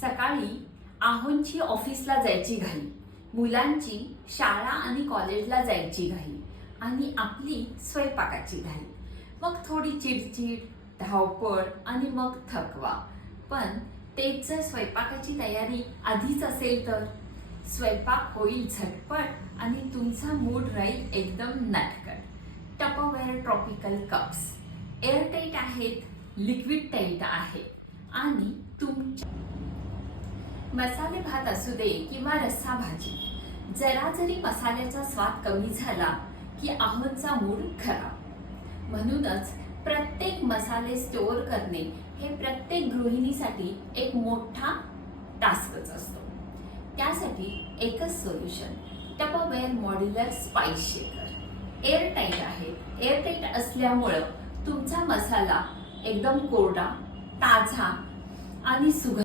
सकाळी आहोंची ऑफिसला जायची घाई, मुलांची शाळा आणि कॉलेजला जायची घाई आणि आपली स्वयंपाकाची घाई. मग थोडी चिडचिड, धावपळ आणि मग थकवा. पण तेच जर स्वयंपाकाची तयारी आधीच असेल तर स्वयंपाक होईल झटपट आणि तुमचा मूड राहील एकदम नटखट. टपरवेअर ट्रॉपिकल कप्स एअरटाईट आहेत, लिक्विड टाईट आहेत आणि तुमच्या मसाले भात असू दे किंवा रस्सा भाजी, जरा जरी मसाल्याचा स्वाद कमी झाला की आहोंचा मूड खराब. म्हणूनच प्रत्येक मसाले स्टोअर करणे हे प्रत्येक गृहिणीसाठी एक मोठा टास्कच असतो. त्यासाठी एकच solution, Tupperware modular spice shaker. Airtight आहे. एअरटाईट असल्यामुळं तुमचा मसाला एकदम कोरडा, ताजा आणि सुगंध.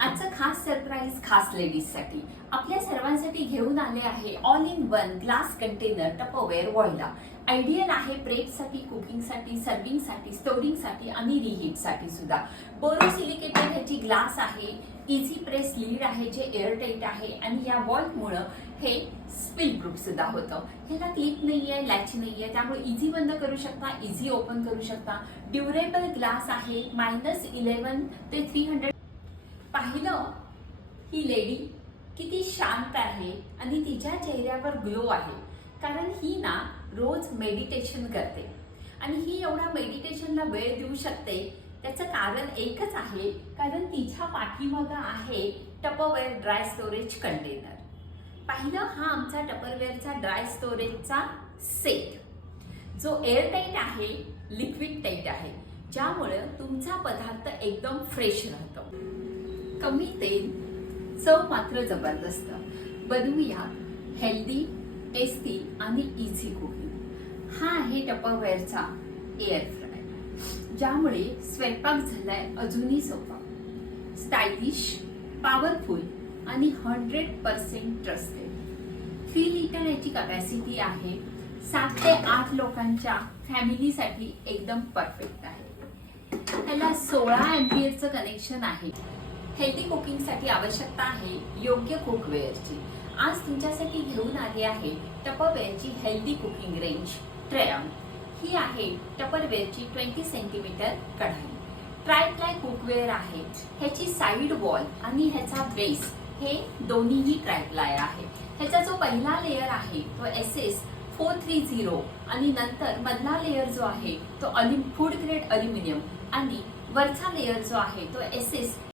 आजचं खास सरप्राईज खास लेडीजसाठी आपल्या सर्वांसाठी घेऊन आले आहे all in one glass container Tupperware voila. Ideal आहे प्रेपसाठी, कुकिंगसाठी, सर्विंगसाठी, स्टोरिंगसाठी आणि रिहीटसाठी सुद्धा. बोरोसिलिकेटेड ह्याची ग्लास आहे, इझी प्रेस लीड आहे जे एअरटाईट आहे आणि या वॉल्टमुळं हे स्पिल प्रूफ सुद्धा होतं. ह्याला क्लिप नाहीये, लॅच नाहीये, त्यामुळे इझी बंद करू शकता, इझी ओपन करू शकता. ड्युरेबल ग्लास आहे, -11 ते 300. पाहिलं ही लेडी किती शांत आहे आणि तिच्या चेहऱ्यावर ग्लो आहे, कारण ही ना रोज मेडिटेशन करते आणि ही एवढा मेडिटेशनला वेळ देऊ शकते. त्याचं कारण एकच आहे, कारण तिच्या पाठीमागं आहे टपरवेअर ड्राय स्टोरेज कंटेनर. पाहिलं, हा आमचा टपरवेअरचा ड्राय स्टोरेजचा सेट जो एअरटाईट आहे, लिक्विड टाईट आहे, ज्यामुळे तुमचा पदार्थ एकदम फ्रेश राहतो. कमी तेल, चव मात्र जबरदस्त. बनवूया हेल्दी, टेस्टी आणि इझी कुकिंग. हा आहे टपरवेअरचा एअर फ्राय, ज्यामुळे स्वयंपाक झालाय अजूनही सोपा, स्टायलिश, पॉवरफुल आणि 100% ट्रस्टेड. 3 लिटर याची कपॅसिटी आहे. 7 ते 8 लोकांच्या फॅमिलीसाठी एकदम परफेक्ट आहे. त्याला 16 एम्पियरचं कनेक्शन आहे. हेल्दी कुकिंगसाठी आवश्यकता आहे योग्य कुकवेअरची. आज तुमच्यासाठी घेऊन आली आहे टपरवेअरची हेल्दी कुकिंग रेंज ट्रयम्फ. ही आहे टपरवेअरची 20 सेंटीमीटर कढाई. ट्रायप्लाय कुकवेअर आहे. ह्याची साईड वॉल आणि ह्याचा बेस हे दोन्हीही ट्रायप्लाय आहे. ह्याचा जो पहिला लेअर आहे तो SS 430 आणि नंतर मधला लेअर जो आहे तो फूड ग्रेड अल्युमिनियम आणि वरचा लेअर जो आहे तो SS